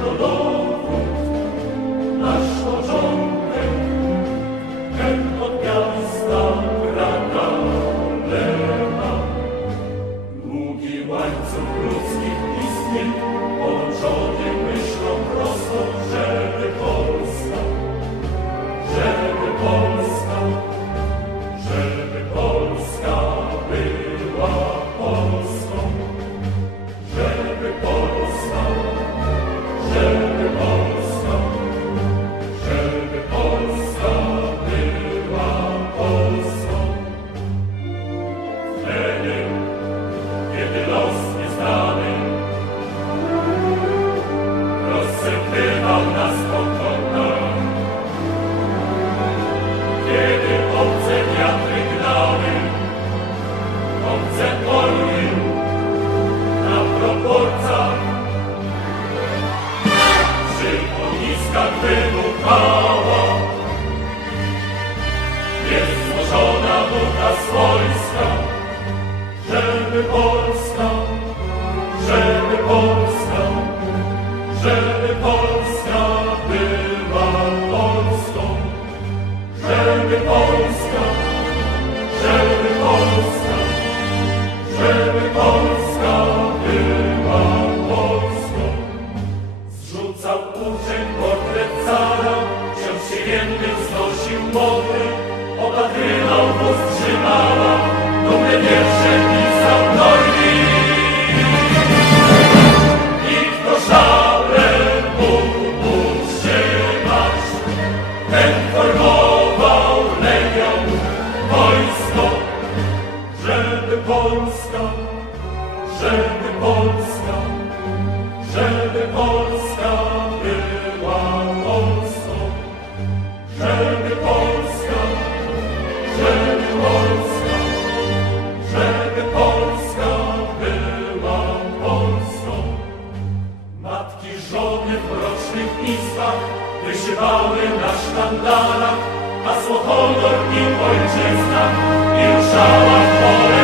the Lord. Wybuchała niezłożona ducha swojska, żeby opatrynał powstrzymała, dumne wiersze pisał żeby Polska, żeby Polska, żeby Polska była Polską, żeby Polska, żeby Polska, żeby Polska była Polską. Matki, żony w rocznych izbach wysiewały na sztandarach hasło honor i ojczyzna i ruszała